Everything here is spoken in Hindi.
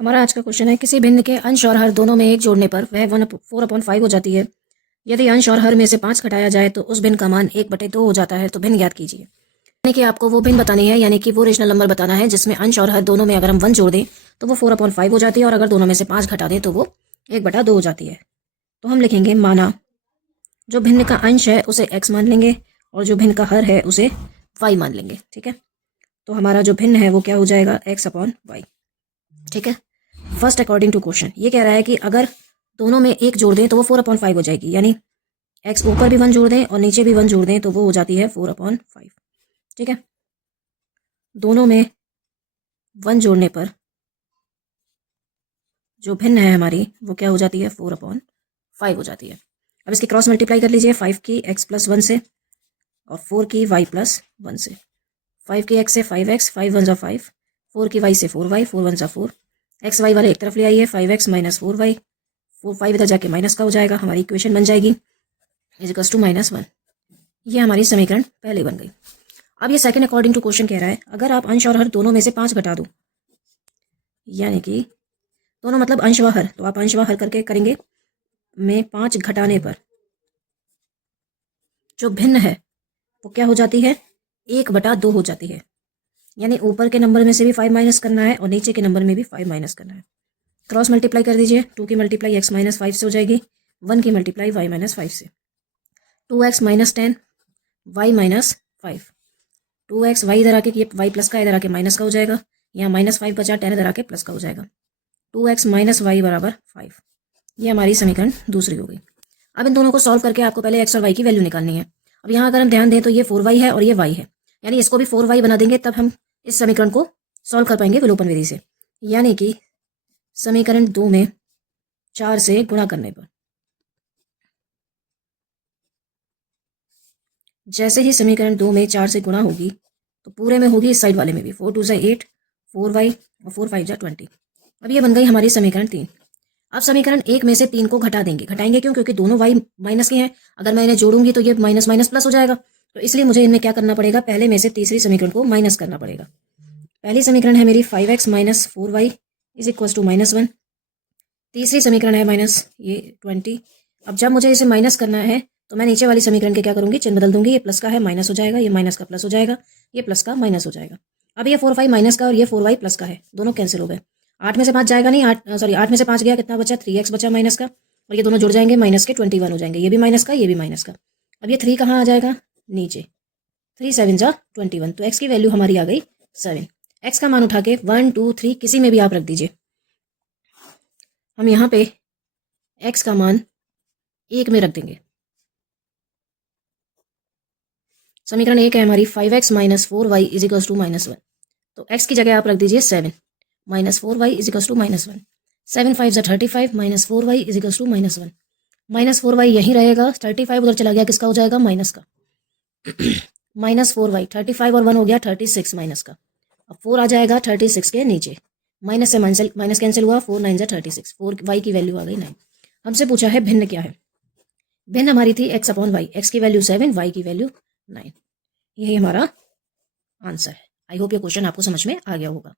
हमारा आज का क्वेश्चन है, किसी भिन्न के अंश और हर दोनों में एक जोड़ने पर वह 4/5 हो जाती है। यदि अंश और हर में से 5 घटाया जाए तो उस भिन्न का मान 1/2 हो जाता है। तो भिन्न ज्ञात कीजिए। यानी कि आपको वो भिन्न बतानी है, यानी कि वो रेशनल नंबर बताना है जिसमें अंश और हर दोनों में अगर हम 1 जोड़ दें तो वो 4/5 हो जाती है, और अगर दोनों में से 5 घटा दें तो वो 1/2 हो जाती है। तो हम लिखेंगे, माना जो भिन्न का अंश है उसे x मान लेंगे और जो भिन्न का हर है उसे y मान लेंगे। ठीक है, तो हमारा जो भिन्न है वो क्या हो जाएगा, x/y। ठीक है, फर्स्ट अकॉर्डिंग टू क्वेश्चन ये कह रहा है कि अगर दोनों में एक जोड़ दें तो वो 4/5 हो जाएगी, यानी x ऊपर भी 1 जोड़ दें और नीचे भी 1 जोड़ दें तो वो हो जाती है 4/5। ठीक है, दोनों में 1 जोड़ने पर जो भिन्न है हमारी वो क्या हो जाती है, 4/5 हो जाती है। अब इसकी क्रॉस मल्टीप्लाई कर लीजिए, 5 की x+1 से और 4 की y+1 से। 5 की x से 5x, 5 1 5, 4 की y से 4y, 4 1 4। एक्स वाई वाले एक तरफ ले आइए, 5x - 4y, 5 इधर जाके माइनस का हो जाएगा, हमारी इक्वेशन बन जाएगी इज टू -1। ये हमारी समीकरण पहले बन गई। अब ये सेकंड अकॉर्डिंग टू क्वेश्चन कह रहा है, अगर आप अंश और हर दोनों में से 5 घटा दो, यानी कि दोनों मतलब अंश व हर, तो आप अंश व हर करके करेंगे में 5 घटाने पर जो भिन्न है वो क्या हो जाती है, 1/2 हो जाती है। यानी ऊपर के नंबर में से भी 5 माइनस करना है और नीचे के नंबर में भी 5 माइनस करना है। क्रॉस मल्टीप्लाई कर दीजिए, 2 की मल्टीप्लाई x - 5 से हो जाएगी, 1 की मल्टीप्लाई y - 5 से। 2x - 10 y - 5, 2x y इधर आके ये y प्लस का इधर आके माइनस का हो जाएगा, यहाँ -5 बचा 10 इधर आके प्लस का हो जाएगा। 2x - y = 5। ये हमारी समीकरण दूसरी हो गई। अब इन दोनों को सॉल्व करके आपको पहले x और y की वैल्यू निकालनी है। अब यहाँ अगर हम ध्यान दें तो ये 4y है और ये y है, यानी इसको भी 4y बना देंगे तब हम इस समीकरण को सॉल्व कर पाएंगे विलोपन विधि से। यानी कि समीकरण 2 में 4 से गुणा करने पर, जैसे ही समीकरण 2 में 4 से गुणा होगी तो पूरे में होगी इस साइड वाले में भी, 4 2 8, 4y और 4 5 20। अब ये बन गई हमारी समीकरण 3। अब समीकरण 1 में से 3 को घटा देंगे, घटाएंगे क्यों, क्योंकि दोनों y माइनस के हैं, अगर मैं इन्हें जोड़ूंगी तो ये माइनस माइनस प्लस हो जाएगा, तो इसलिए मुझे इनमें क्या करना पड़ेगा, पहले में से तीसरी समीकरण को माइनस करना पड़ेगा। पहली समीकरण है मेरी 5x - 4y = -1, तीसरी समीकरण है माइनस ये 20। अब जब मुझे इसे माइनस करना है तो मैं नीचे वाली समीकरण के क्या करूंगी, चिन्ह बदल दूंगी, ये प्लस का है माइनस हो जाएगा, ये माइनस का प्लस हो जाएगा, ये प्लस का माइनस हो जाएगा। अब ये 4y माइनस का और ये 4y प्लस का है, दोनों कैंसिल हो गए। 8 में से 5 जाएगा नहीं, 8 में से 5 गया, कितना बचा, 3x बचा माइनस का, और ये दोनों जुड़ जाएंगे, माइनस के 21 हो जाएंगे, ये भी माइनस का ये भी माइनस का। अब ये 3 कहाँ आ जाएगा, नीचे, 3 7 जा 21, तो x की वैल्यू हमारी आ गई 7। x का मान उठा के 1 2 3 किसी में भी आप रख दीजिए। हम यहाँ पे x का मान 1 में रख देंगे। समीकरण 1 है हमारी 5x - 4y = -1, तो x की जगह आप रख दीजिए 7 - 4y = -1। 7 5 जा 35 - 4y = -1। -4y यहीं रहेगा, 35 उधर चला गया, किसका हो जाएगा, माइनस का। -4y 35 और 1 हो गया 36 माइनस का। अब 4 आ जाएगा 36 के नीचे, माइनस से माइनस कैंसिल हुआ, 4 9 जा 36, 4y की वैल्यू आ गई 9। हमसे पूछा है भिन्न क्या है, भिन्न हमारी थी x/y, x की वैल्यू 7, y की वैल्यू 9। यही हमारा आंसर है। आई होप ये क्वेश्चन आपको समझ में आ गया होगा।